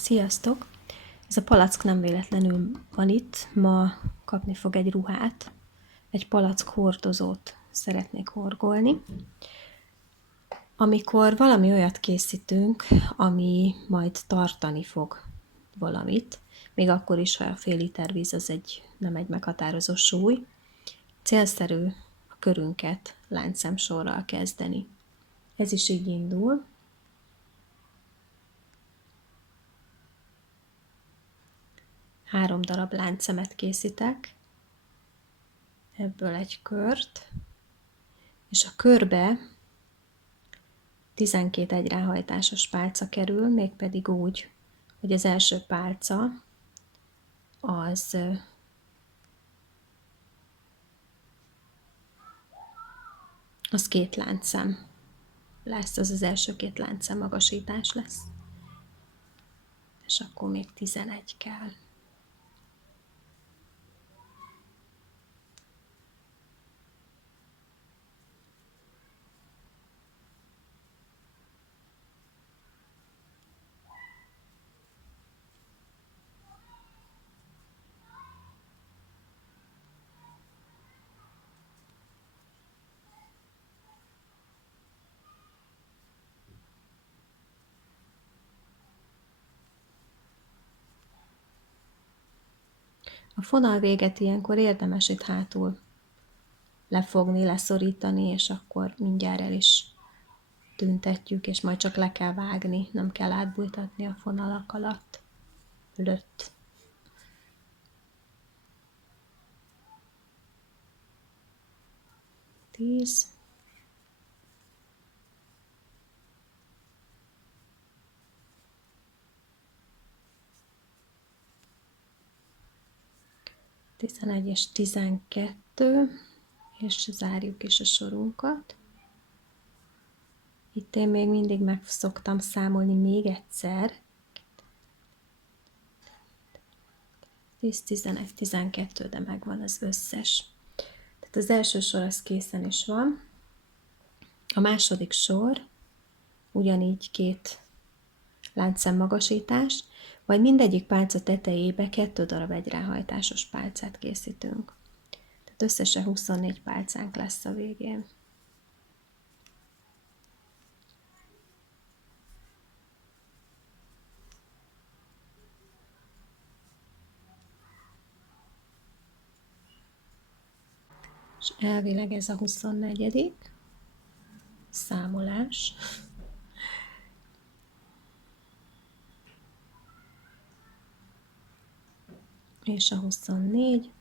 Sziasztok! Ez a palack nem véletlenül van itt, ma kapni fog egy ruhát, egy palack hordozót szeretnék horgolni. Amikor valami olyat készítünk, ami majd tartani fog valamit, még akkor is, ha a fél liter víz az nem egy meghatározó súly, célszerű a körünket láncszemsorral kezdeni. Ez is így indul. Három darab láncszemet készítek, ebből egy kört, és a körbe 12 egyráhajtásos pálca kerül, mégpedig úgy, hogy az első pálca az két láncszem lesz, az első két láncszem magasítás lesz. És akkor még 11 kell. A fonal véget ilyenkor érdemes itt hátul lefogni, leszorítani, és akkor mindjárt el is tüntetjük, és majd csak le kell vágni, nem kell átbújtatni a fonalak alatt. Lőtt. Tíz. Tizenegy és 12, és zárjuk is a sorunkat. Itt én még mindig meg szoktam számolni még egyszer. 10, 11, 12, de megvan az összes. Tehát az első sor az készen is van. A második sor ugyanígy 2 láncszem magasítás, majd mindegyik pálca tetejébe 2 darab egyráhajtásos pálcát készítünk. Tehát összesen 24 pálcánk lesz a végén. És elvileg ez a 24. számolás. És a 24.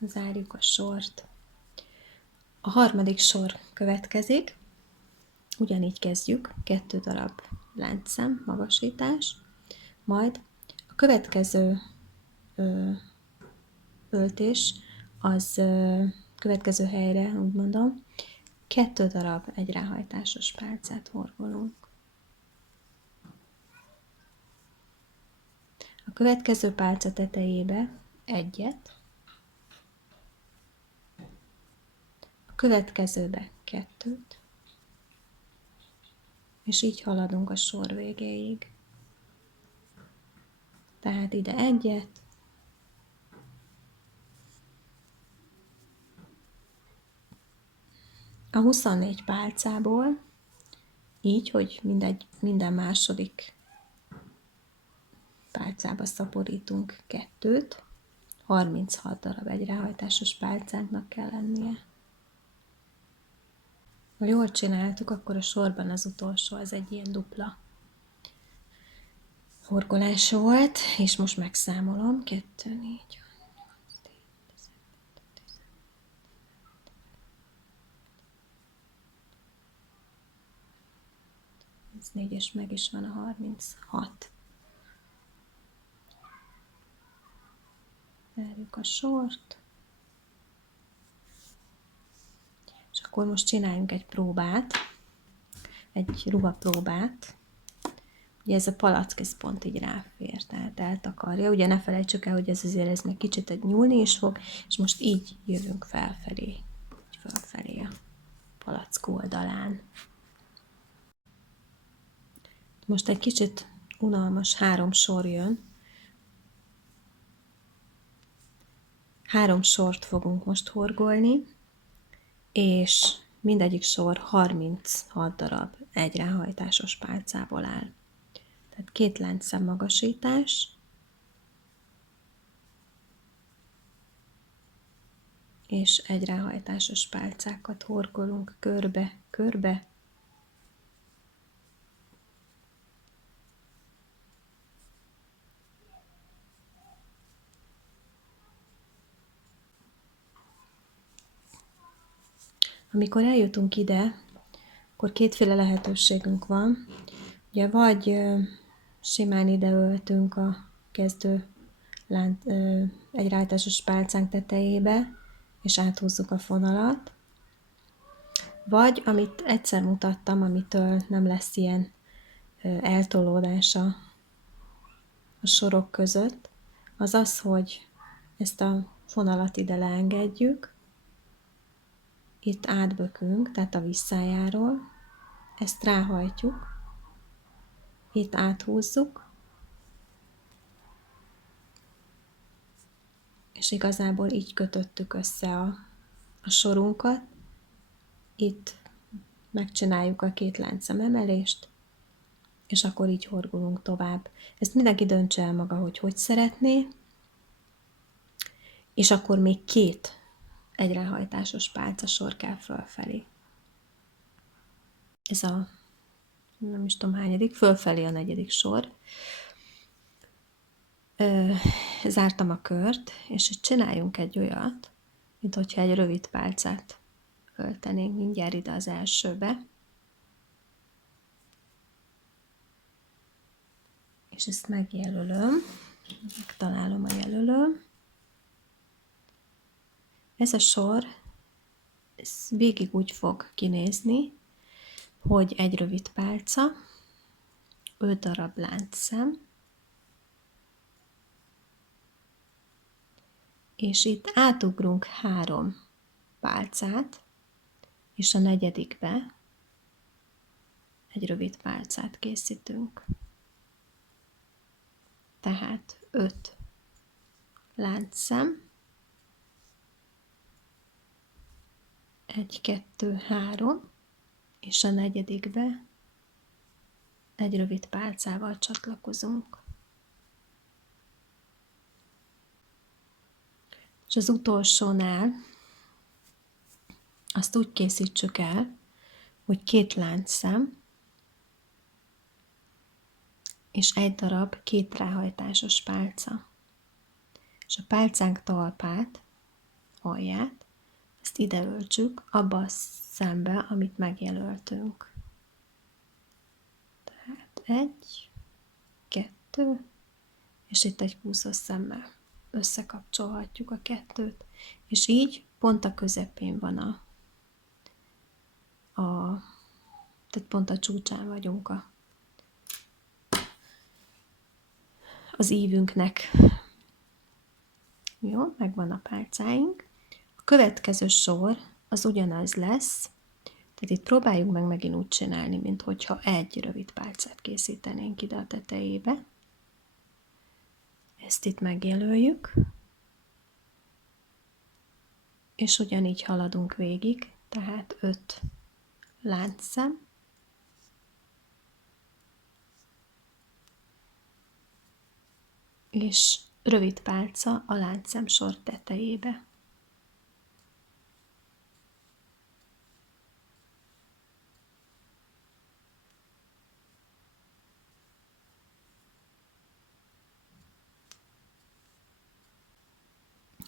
Zárjuk a sort. A harmadik sor következik. Ugyanígy kezdjük, 2 darab láncszem magasítás, majd a következő öltés, az következő helyre, úgy mondom, 2 darab egyráhajtásos pálcát horgolunk. A következő pálca tetejébe 1, a következőbe 2, és így haladunk a sor végéig. Tehát ide 1, a 24 pálcából, így, hogy minden második pálcába szaporítunk 2, 36 darab egyráhajtásos pálcánknak kell lennie. Ha jól csináltuk, akkor a sorban az utolsó az egy ilyen dupla horgolás volt, és most megszámolom. 2, 4, 5, 8, 10, 11, 4, és meg is van a 36. Zárjuk a sort. És akkor most csináljunk egy próbát, egy ruhapróbát. Ugye ez a palack, ez pont így ráfér, tehát eltakarja. Ugye ne felejtsük el, hogy ez meg kicsit nyúlni is fog, és most így jövünk felfelé, így felfelé a palack oldalán. Most egy kicsit unalmas 3 sor jön. 3 sort fogunk most horgolni, és mindegyik sor 36 darab egyráhajtásos pálcából áll. Tehát 2 láncszem magasítás, és egyráhajtásos pálcákat horgolunk körbe-körbe. Amikor eljutunk ide, akkor 2 lehetőségünk van. Ugye vagy simán ideöltünk a kezdő egyráhajtásos pálcánk tetejébe, és áthúzzuk a fonalat, vagy amit egyszer mutattam, amitől nem lesz ilyen eltolódása a sorok között, az az, hogy ezt a fonalat ide leengedjük, itt átbökünk, tehát a visszájáról, ezt ráhajtjuk, itt áthúzzuk, és igazából így kötöttük össze a sorunkat. Itt megcsináljuk a 2 láncszem emelést, és akkor így horgolunk tovább. Ezt mindenki döntse el maga, hogy szeretné, és akkor még 2 egyráhajtásos pálcasor kell fölfelé. Ez a, nem is tudom hányadik, fölfelé a 4. sor. Zártam a kört, és itt csináljunk egy olyat, mint hogyha egy rövid pálcát öltenénk mindjárt ide az elsőbe. És ezt megjelölöm, megtalálom a jelölőm. Ez a sor ez végig úgy fog kinézni, hogy egy rövid pálca, 5 darab láncszem, és itt átugrunk 3 pálcát, és a 4. egy rövid pálcát készítünk. Tehát 5 láncszem, 1, 2, 3, és a 4. egy rövid pálcával csatlakozunk. És az utolsónál azt úgy készítsük el, hogy 2 láncszem, és 1 darab 2 ráhajtásos pálca. És a pálcánk talpát, alját, ezt ide öltsük, abba a szembe, amit megjelöltünk. Tehát 1, 2, és itt egy kúszós szemmel összekapcsolhatjuk a 2-t, és így pont a közepén van tehát pont a csúcsán vagyunk az ívünknek. Jó, megvan a pálcáink. A következő sor az ugyanaz lesz, tehát itt próbáljuk meg megint úgy csinálni, mint hogyha egy rövid pálcát készítenénk ide a tetejébe. Ezt itt megjelöljük, és ugyanígy haladunk végig, tehát 5 láncszem, és rövid pálca a láncszem sor tetejébe.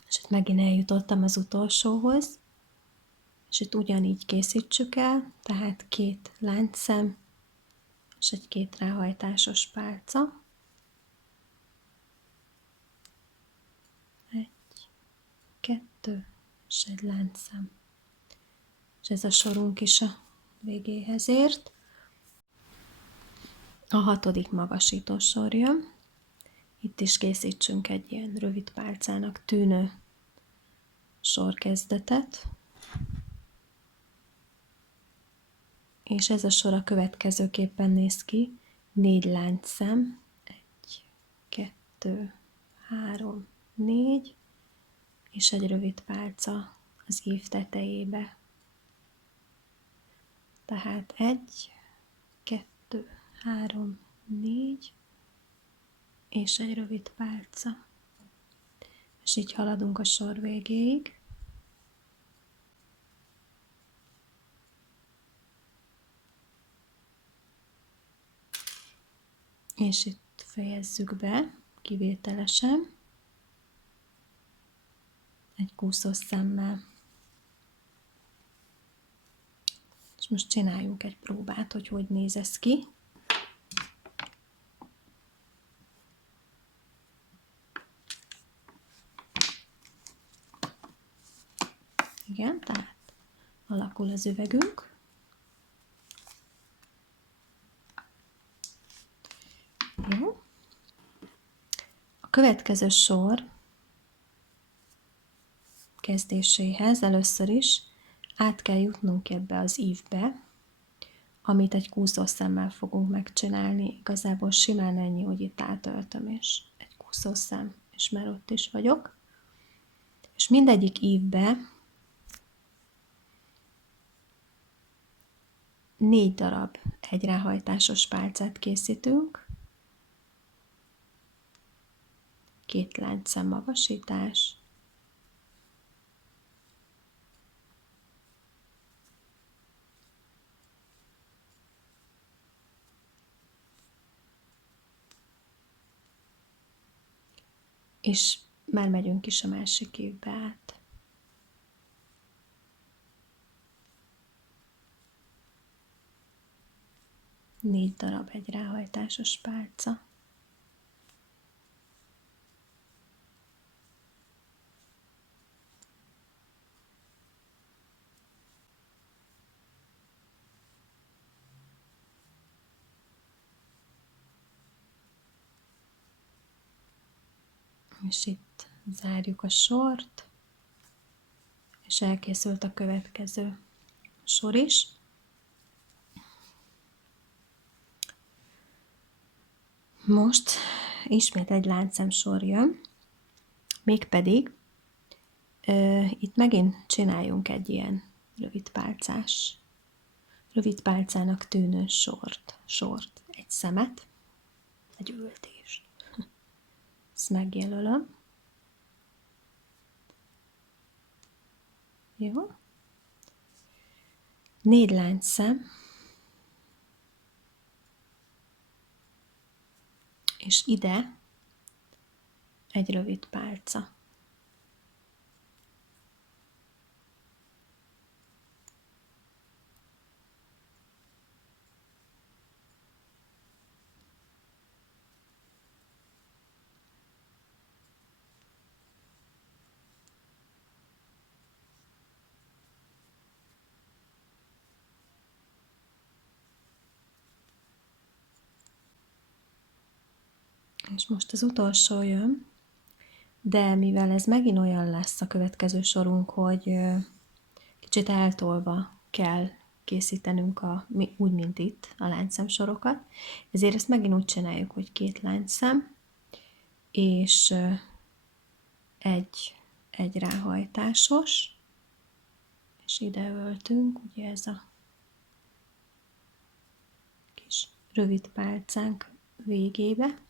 És itt megint eljutottam az utolsóhoz, és itt ugyanígy készítsük el, tehát 2 láncszem, és egy 2 ráhajtásos pálca. 1, 2, és egy láncszem. És ez a sorunk is a végéhez ért. A 6. magasító sor jön. Itt is készítsünk egy ilyen rövid pálcának tűnő sorkezdetet. és ez a sor a következőképpen néz ki. 4 láncszem, 1, 2, 3, 4, és egy rövid pálca az ív tetejébe. Tehát 1, 2, 3, 4, és egy rövid pálca. És így haladunk a sor végéig. És itt fejezzük be kivételesen egy kúszós szemmel. És most csináljunk egy próbát, hogy hogy néz ez ki. Igen, tehát alakul az üvegünk. Jó. A következő sor kezdéséhez először is át kell jutnunk ebbe az ívbe, amit egy kúszószemmel fogunk megcsinálni. Igazából simán ennyi, hogy itt átöltöm, és egy kúszószem, és már ott is vagyok. És mindegyik ívbe 4 darab egyráhajtásos pálcát készítünk, 2 láncszem magasítás, és már megyünk is a másik ívbe át. Négy darab egyráhajtásos pálca. És itt zárjuk a sort, és elkészült a következő sor is. Most ismét egy láncszemsor jön, mégpedig itt megint csináljunk egy ilyen rövid pálcának tűnő sort, egy szemet, egy ültést. Ezt megjelölöm. Jó. 4 láncszem, és ide egy rövid pálca. És most az utolsó jön, de mivel ez megint olyan lesz a következő sorunk, hogy kicsit eltolva kell készítenünk úgy, mint itt, a láncszemsorokat, ezért ezt megint úgy csináljuk, hogy 2 láncszem, és egy ráhajtásos, és ide öltünk, ugye ez a kis rövid pálcánk végébe,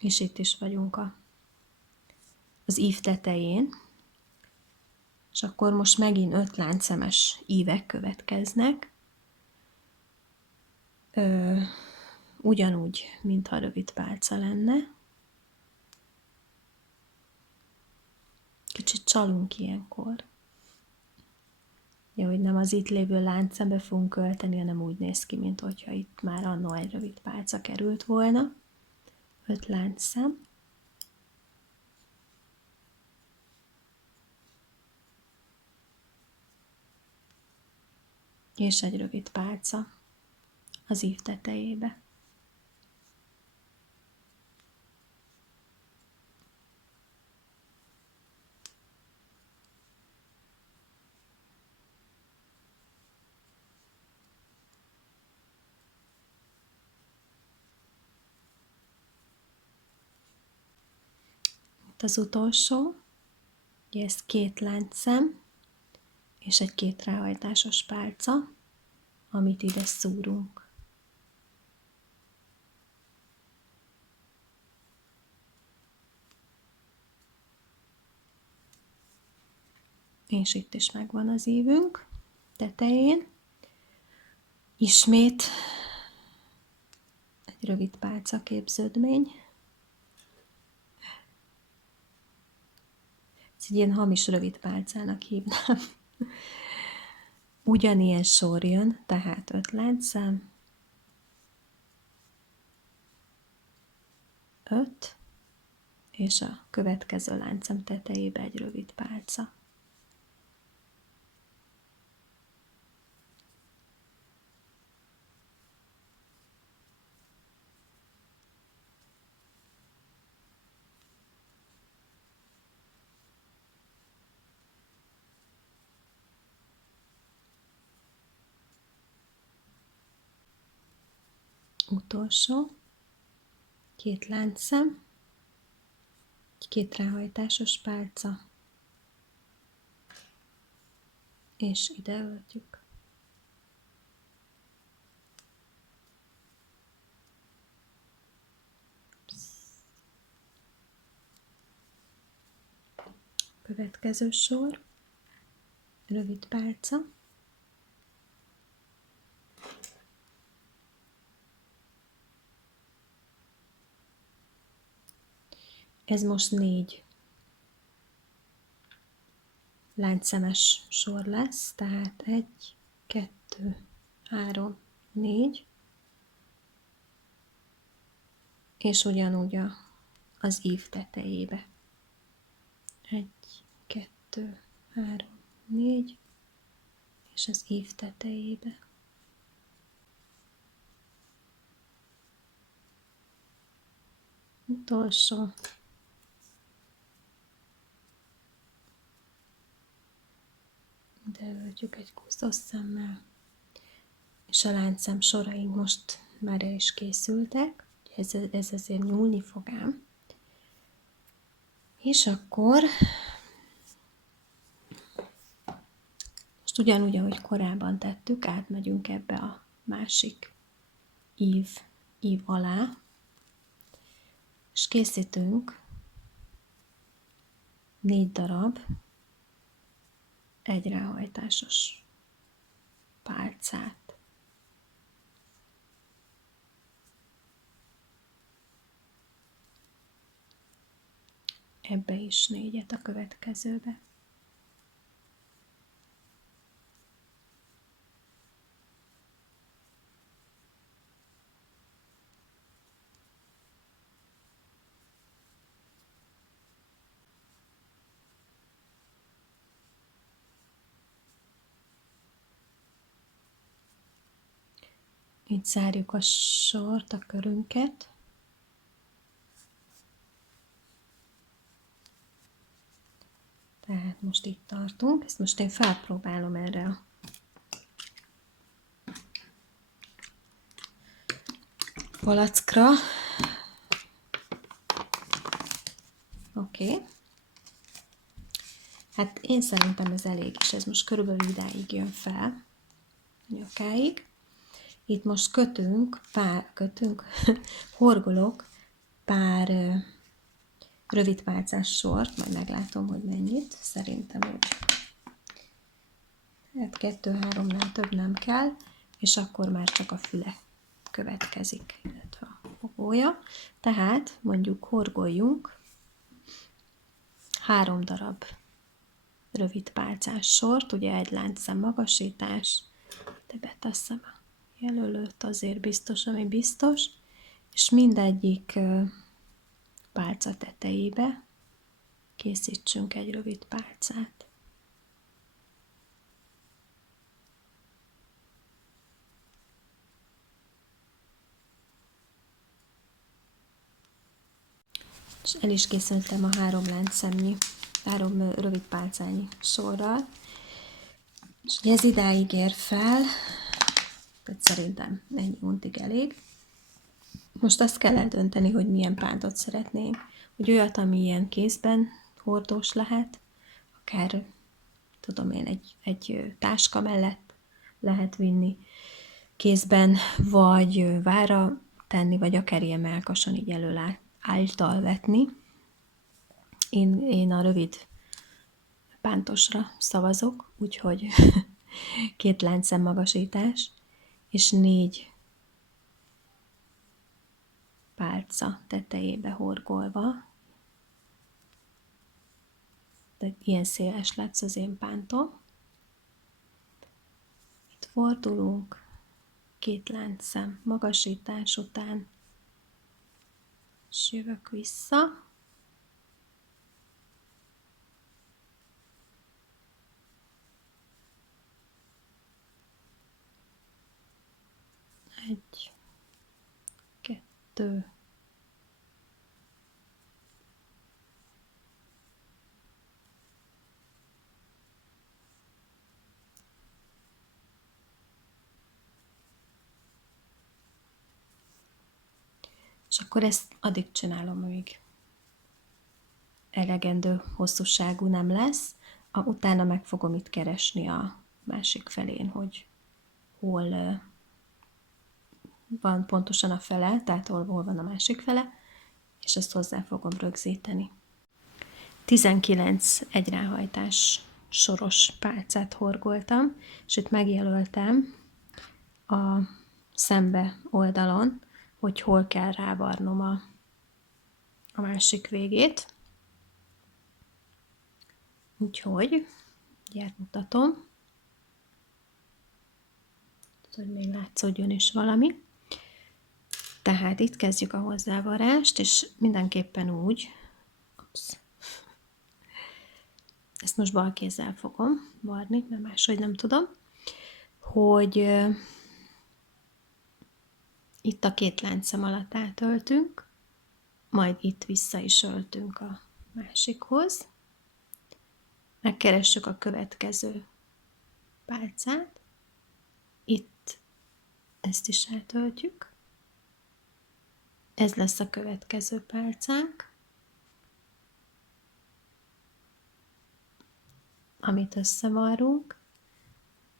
és itt is vagyunk az ív tetején, és akkor most megint 5 láncszemes ívek következnek, ugyanúgy, mintha rövid pálca lenne. Kicsit csalunk ilyenkor. Jó, hogy nem az itt lévő láncszembe fogunk költeni, hanem úgy néz ki, mint hogyha itt már annó egy rövid pálca került volna. 5 láncszem. És egy rövid pálca az ív tetejébe. itt az utolsó, ugye ez 2 láncszem, és egy 2 ráhajtásos pálca, amit ide szúrunk. És itt is megvan az ívünk tetején. Ismét egy rövid pálca képződmény. Ez egy ilyen hamis rövid pálcának hívnám. Ugyanilyen sor jön, tehát 5 láncszám, 5, és a következő láncszem tetejébe egy rövid pálca. Utolsó, 2 láncszem, egy 2 ráhajtásos pálca, és ide öltjük. Következő sor, rövid pálca, ez most 4 láncszemes sor lesz, tehát 1, 2, 3, 4, és ugyanúgy az ív tetejébe. 1, 2, 3, 4, és az ív tetejébe. Utolsó. Ide öltjük egy kúszós szemmel, és a láncszem soraink most már el is készültek, ez azért nyúlni fog ám. És akkor most ugyanúgy, ahogy korábban tettük, átmegyünk ebbe a másik ív alá, és készítünk 4 darab egy ráhajtásos pálcát. Ebbe is 4-et a következőbe. Itt zárjuk a sort, a körünket. Tehát most itt tartunk, ezt most én felpróbálom erre a palackra. Oké. Hát én szerintem ez elég is, ez most körülbelül idáig jön fel, nyakáig. Itt most horgolok pár rövid pálcás sort, majd meglátom, hogy mennyit, szerintem úgy. Hát 2-3-nál több nem kell, és akkor már csak a füle következik, illetve a fogója. Tehát mondjuk horgoljunk 3 darab rövid pálcás sort, ugye egy láncszem magasítás, de beteszem a jelölőt, azért biztos, ami biztos, és mindegyik pálca tetejébe készítsünk egy rövid pálcát. És el is készültem a 3 láncszemnyi, 3 rövid pálcányi sorral. És ez idáig ér fel, tehát szerintem ennyi untig elég. Most azt kell eldönteni, hogy milyen pántot szeretnénk. hogy olyat, ami ilyen kézben hordós lehet, akár tudom én, egy táska mellett lehet vinni kézben, vagy vára tenni, vagy akár ilyen mellkason így elől által vetni. Én a rövid pántosra szavazok, úgyhogy 2 láncszem magasítás, és 4 pálca tetejébe horgolva. De ilyen széles lesz az én pántom. Itt fordulunk, 2 láncszem magasítás után, és jövök vissza. Egy, 2, és akkor ezt addig csinálom, amíg elegendő hosszúságú nem lesz. Utána meg fogom itt keresni a másik felén, hogy hol van pontosan a fele, tehát hol van a másik fele, és ezt hozzá fogom rögzíteni. 19 egyráhajtás soros pálcát horgoltam, és itt megjelöltem a szembe oldalon, hogy hol kell rávarnom a másik végét. Úgyhogy, gyert mutatom, hogy még látszódjon is valami. Tehát itt kezdjük a hozzávarást, és mindenképpen úgy, ezt most bal kézzel fogom varni, mert máshogy nem tudom, hogy itt a 2 láncszem alatt átöltünk, majd itt vissza is öltünk a másikhoz. Megkeressük a következő pálcát, itt ezt is átöltjük, ez lesz a következő pálcánk, amit összevarrunk,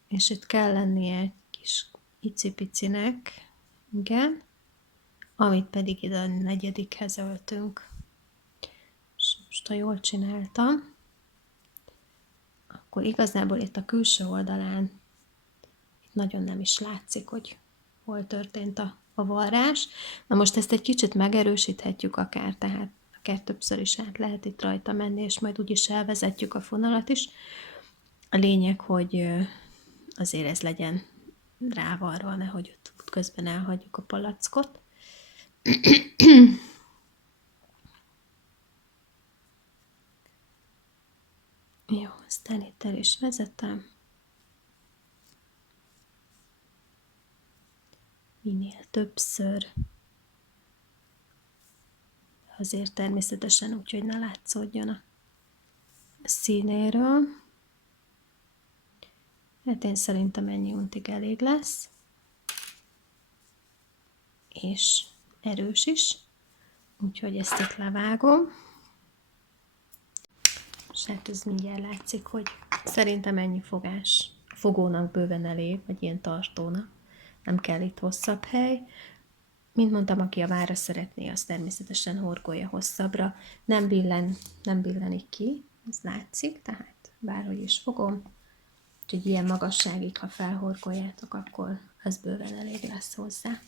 és itt kell lennie egy kis icipicinek, igen, amit pedig ide a negyedikhez öltünk. És most, ha jól csináltam, akkor igazából itt a külső oldalán itt nagyon nem is látszik, hogy hol történt a varrás. Na most ezt egy kicsit megerősíthetjük akár többször is át lehet itt rajta menni, és majd úgyis elvezetjük a fonalat is. A lényeg, hogy azért ez legyen rávarva, nehogy ott közben elhagyjuk a palackot. Jó, aztán itt el is vezetem. Minél többször. Azért természetesen úgy, hogy ne látszódjon a színéről. Hát én szerintem ennyi untig elég lesz. És erős is. Úgyhogy ezt itt levágom. És hát ez mindjárt látszik, hogy szerintem ennyi fogás. Fogónak bőven elég, vagy ilyen tartónak. Nem kell itt hosszabb hely. Mint mondtam, aki a vára szeretné, az természetesen horgolja hosszabbra. Nem billenik ki, ez látszik, tehát bárhogy is fogom. Úgyhogy ilyen magasságig, ha felhorgoljátok, akkor az bőven elég lesz hozzá.